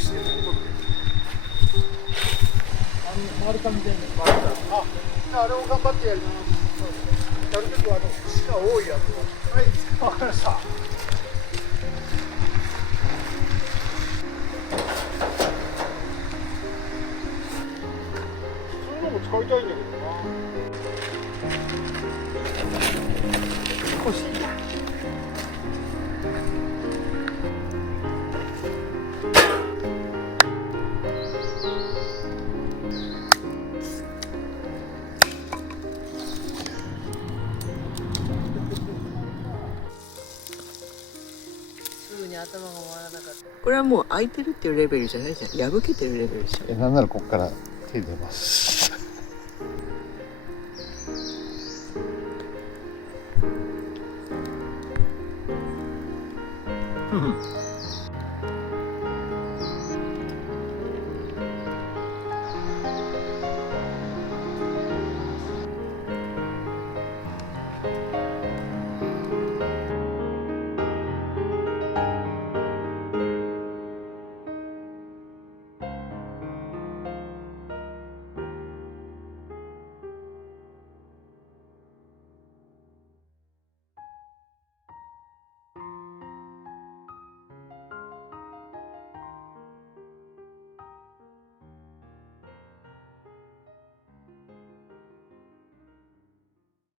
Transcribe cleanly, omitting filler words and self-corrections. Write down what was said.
くして取って丸太みたいにあれを頑張ってやります。やるときは節が多いやつを。はい、わかりました。普通のも使いたいんだけどな。欲しいな。頭が回らなかった。これはもう開いてるっていうレベルじゃないじゃん。破けてるレベルでしょ。なんならここから手出ます。